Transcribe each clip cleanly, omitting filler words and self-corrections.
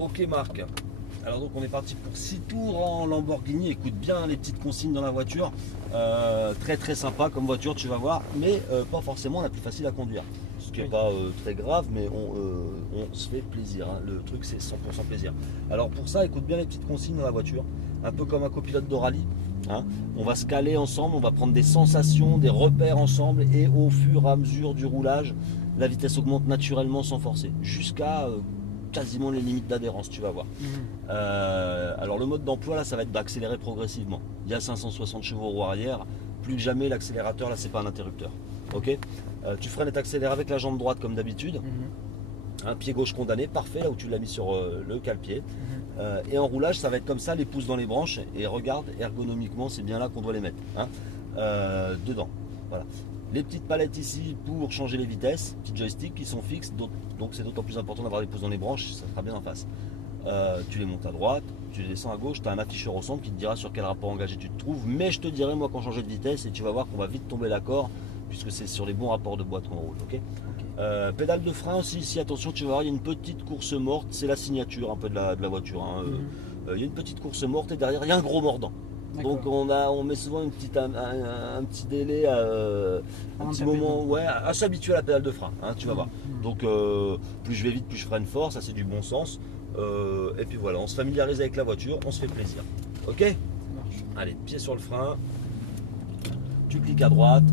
Ok Marc, alors donc on est parti pour 6 tours en Lamborghini. Écoute bien les petites consignes dans la voiture. Très très sympa comme voiture, tu vas voir, mais pas forcément la plus facile à conduire. Ce qui n'est pas très grave, mais on se fait plaisir, hein. Le truc c'est 100% plaisir. Alors pour ça, écoute bien les petites consignes dans la voiture, un peu comme un copilote de rallye, hein. On va se caler ensemble, on va prendre des sensations, des repères ensemble, et au fur et à mesure du roulage, la vitesse augmente naturellement sans forcer, jusqu'à quasiment les limites d'adhérence, tu vas voir. Alors le mode d'emploi là, ça va être d'accélérer progressivement. Il y a 560 chevaux roue arrière, plus que jamais l'accélérateur là, c'est pas un interrupteur. Ok, tu freines et t'accélères avec la jambe droite comme d'habitude. Un pied gauche condamné, parfait là où tu l'as mis sur le cale-pied. Et en roulage, ça va être comme ça, les pouces dans les branches. Et regarde, ergonomiquement, c'est bien là qu'on doit les mettre, hein, dedans. Voilà. Les petites palettes ici pour changer les vitesses, petits joysticks qui sont fixes, donc c'est d'autant plus important d'avoir les pouces dans les branches, ça sera bien en face. Tu les montes à droite, tu les descends à gauche, tu as un afficheur au centre qui te dira sur quel rapport engagé tu te trouves, mais je te dirai moi quand changer de vitesse et tu vas voir qu'on va vite tomber d'accord puisque c'est sur les bons rapports de boîte qu'on roule. Okay, pédale de frein aussi ici, attention, tu vas voir, il y a une petite course morte, c'est la signature un peu de la voiture, hein. Il y a une petite course morte et derrière il y a un gros mordant. Donc on met souvent un petit délai, un petit moment, ouais, à s'habituer à la pédale de frein, hein, tu vas voir. Donc plus je vais vite, plus je freine fort, ça c'est du bon sens. Et puis voilà, on se familiarise avec la voiture, on se fait plaisir. Ok ? Allez, pied sur le frein, tu cliques à droite.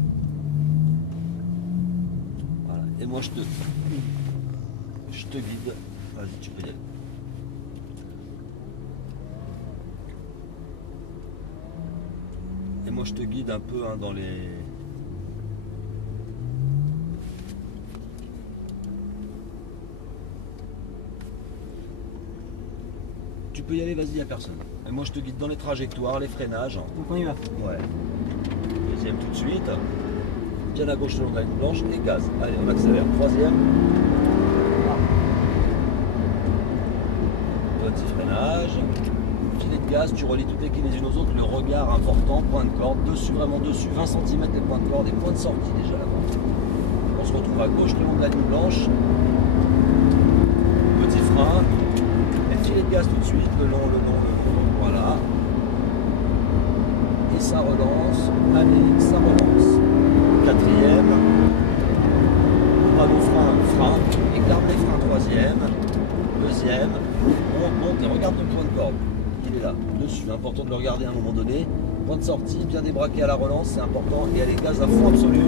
Voilà. Et moi je te guide. Vas-y, tu peux y aller. Et moi je te guide un peu, hein, dans les... Tu peux y aller, vas-y, il n'y a personne. Et moi je te guide dans les trajectoires, les freinages. Donc on y va. Ouais. Deuxième tout de suite. Bien à gauche selon la ligne blanche et gaz. Allez, on accélère. Troisième. Petit freinage. Filet de gaz, tu relis toutes les clés les unes aux autres, le regard important, point de corde, dessus, vraiment dessus, 20 cm les points de corde et points de sortie déjà là-bas. On se retrouve à gauche le long de la ligne blanche. Petit frein. Et filet de gaz tout de suite, le long, voilà. Et ça relance, allez, ça relance. Quatrième. Panneau frein, et garde les freins, troisième. Deuxième. On monte et regarde le point de corde. Il est là, dessus, important de le regarder à un moment donné. Point de sortie, bien débraqué à la relance, c'est important. Et allez, gaz à fond absolu. 3.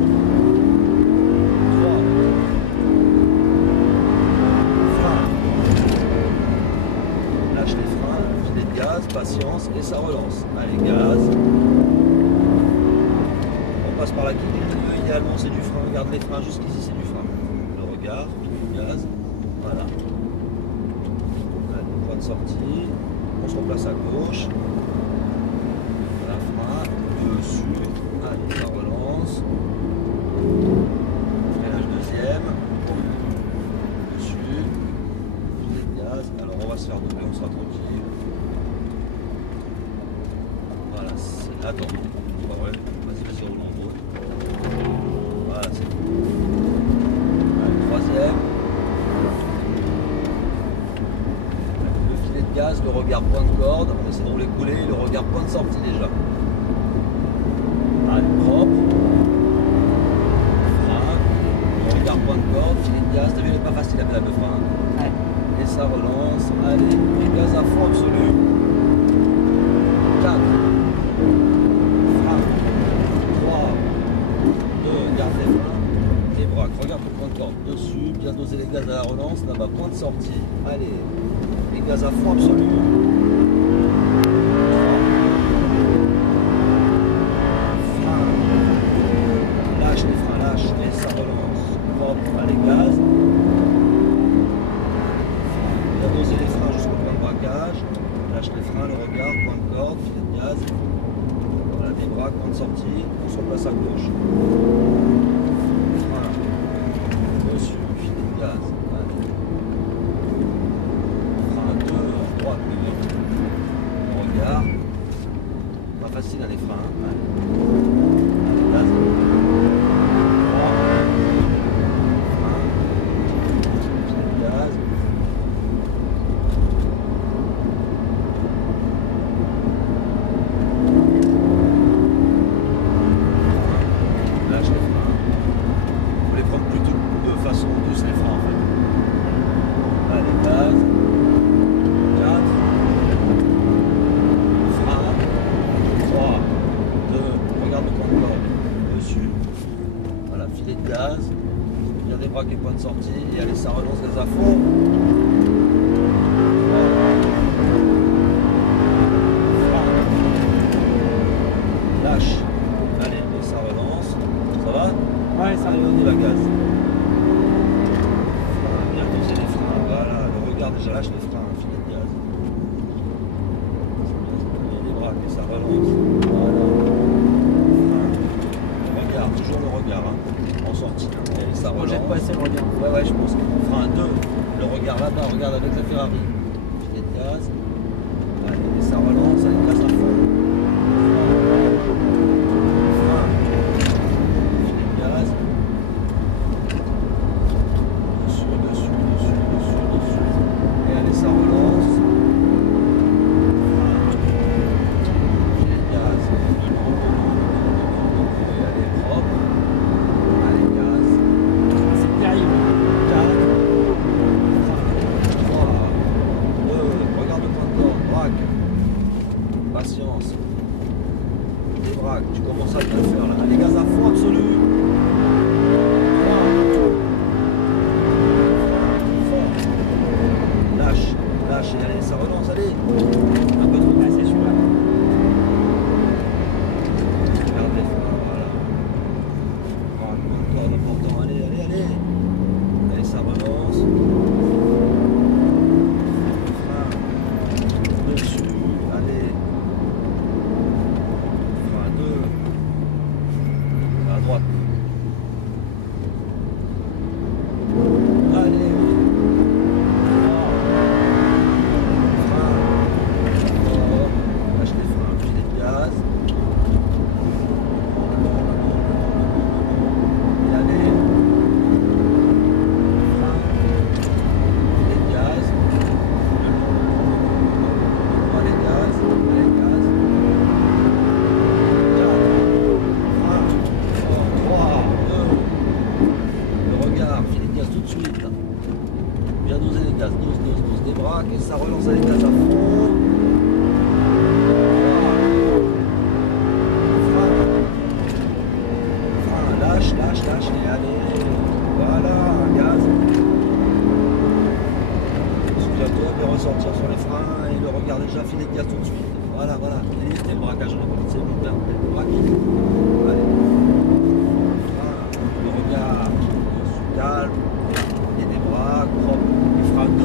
Frein. Lâche les freins, filet de gaz, patience, et ça relance. Allez, gaz. On passe par la quille, idéalement c'est du frein. Regarde les freins, jusqu'ici c'est du frein. Le regard, filet de gaz, voilà. Allez, point de sortie. On se replace à gauche. Voilà, frein, dessus. Allez, ça relance. Freinage deuxième. Dessus. Filet de gaz. Alors on va se faire doubler, on sera tranquille. Voilà, attends. Ouais, vas-y, roule en gros. Voilà, c'est bon. Allez, troisième. Gaz, le regard point de corde, on essaie de rouler couler, le regard point de sortie déjà. Allez, propre. Frein, le regard point de corde, filet de gaz, t'as vu, il n'est pas facile la pédale de frein. Ouais. Et ça relance, allez, et gaz à fond absolu. 4. Frein. 3. 2, garde les freins. Et braque, regarde le point de corde dessus, bien doser les gaz à la relance, là-bas, point de sortie. Allez. Et gaz à fond absolu. 3. Frein. Lâche les freins, lâche et ça relance. Propre, allez, gaz. Bien doser les freins jusqu'au point de braquage. Lâche les freins, le regard, point de corde, filet de gaz. Voilà, débraque, point de sortie. On se replace à gauche. Frein. Dessus, filet de gaz. Pas facile à les freins. Allez, gaz. 3. Gaz. de sortie. Et allez, ça relance les à fond. Lâche. Allez, et ça relance. Ça va? Ouais, ça Allez, va. on y va, gaz. Bien doser les freins. Voilà, le regard déjà lâche les freins. Filet de gaz. Et les braques et ça relance. Voilà. Le regard, toujours le regard. Hein. En sortie. Et ça On relance. jette pas assez le regard. Ouais, je pense que frein 2. Le regard là-bas, regarde avec la Ferrari. Filet de gaz. Allez, et ça relance. Allez, gaz à fond. Frein. Filet de gaz. Dessus. Et allez, ça relance. Frein. Filet de gaz. Et allez, propre. Allez, gaz. C'est terrible. 4, 3, 2, regarde le point de corde, braque, patience, débraque, tu commences à bien faire là, allez gaz à fond absolu, fort, lâche et allez, ça relance, allez, un peu trop, Ah, c'est celui-là. regarde les freins, voilà, point de corde important, allez, allez, ça relance. Dessus, allez. Frein 2. À droite. Allez. Frein. Fort. Lâche les freins, filet de gaz. Et allez. Frein. Filet de gaz. Allez, gaz. 3, 2. Le regard, filet de gaz tout de suite. Bien doser les gaz, dose, débraque et ça relance avec gaz à fond. Frein, lâche et allez. Voilà, gaz. Souviens-toi de ressortir sur les freins et le regard déjà, filet de gaz tout de suite. Voilà. Et c'était le braquage rapide, c'est bon, bien. Le braque. Allez. Frein, le regard, calme. Et des bras, propre. Et frein 2.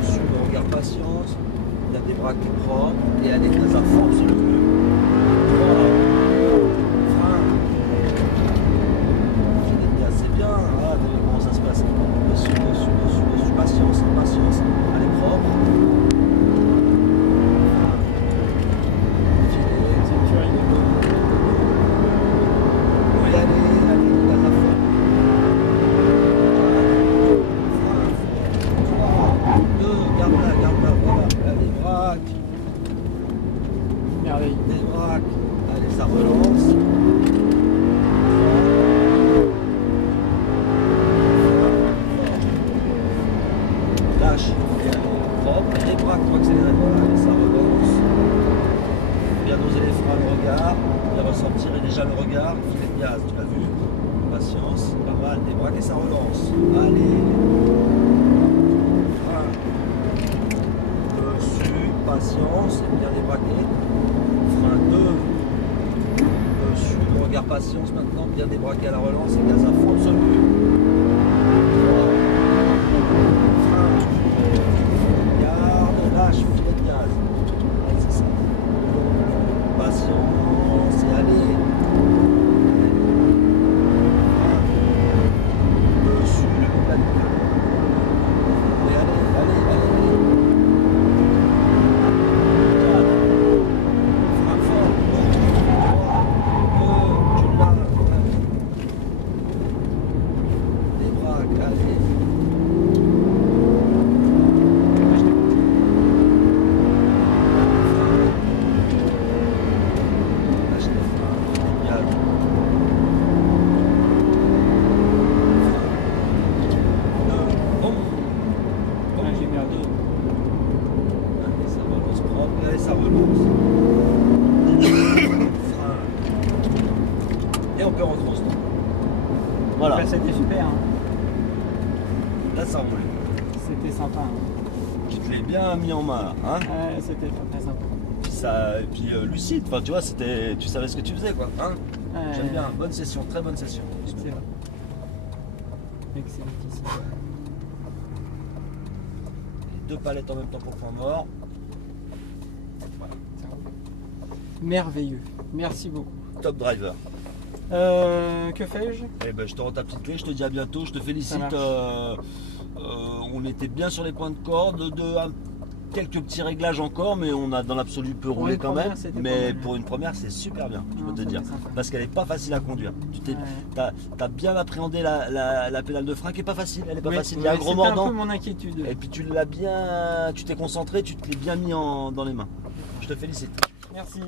Dessus, le regard patience. Il y a des bras qui sont propres. Et allez, gaz à fond, c'est le mieux. Voilà. Frein. Filet de gaz, c'est bien. Ah, t'as vu comment ça se passe. Dessus. Patience. Allez, propre. Filet. C'est une tuerie. Oui, allez, gaz à fond. 3, 2, garde là, voilà. Allez, braque. Merveille. Débraque. Allez, ça relance. Lâche. Et allez, propre. Débraque pour accélérer. Voilà, allez, ça relance. Bien doser les freins, le regard. Bien ressortir et déjà le regard. Filet de gaz, tu l'as vu. Patience. Pas mal. Débraque et ça relance. Allez. Frein. Dessus. Patience. Et bien débraqué. Frein 2. Dessus. Le regard patience maintenant. Bien débraqué à la relance et gaz à fond absolu. 3. Frein. Garde. Lâche. Filet de gaz. Allez, c'est ça. Patience et allez. Dessus, la et allez. 4. Frein fort. 3, 2, tu l'as. Les braques, allez. Lâche les freins, les gaz. Ouais, j'ai mis un 2. Allez, ça relance propre, allez, ça relance. Frein. Et on peut rentrer au stop. Voilà. c'était super. Hein. Là, ça roule. C'était sympa. Hein. Tu te l'es bien mis en main, hein. Ouais, c'était très sympa. Et puis lucide, enfin, tu vois, tu savais ce que tu faisais, quoi. Hein. J'aime bien, bonne session, très bonne session. Excellent. Excellentissime. Deux palettes en même temps pour point mort. Merveilleux. Merci beaucoup. Top driver. Que fais-je? Eh ben, je te rends ta petite clé, je te dis à bientôt, je te félicite. On était bien sur les points de corde, quelques petits réglages encore, mais on a dans l'absolu peu roulé quand même. Mais pour une première, c'est super bien, je peux te dire. Parce qu'elle n'est pas facile à conduire. Tu as bien appréhendé la pédale de frein qui n'est pas facile. Elle est pas facile, il y a un gros mordant. C'est un peu mon inquiétude. Et puis tu t'es concentré, tu te l'es bien mis dans les mains. Je te félicite. Merci.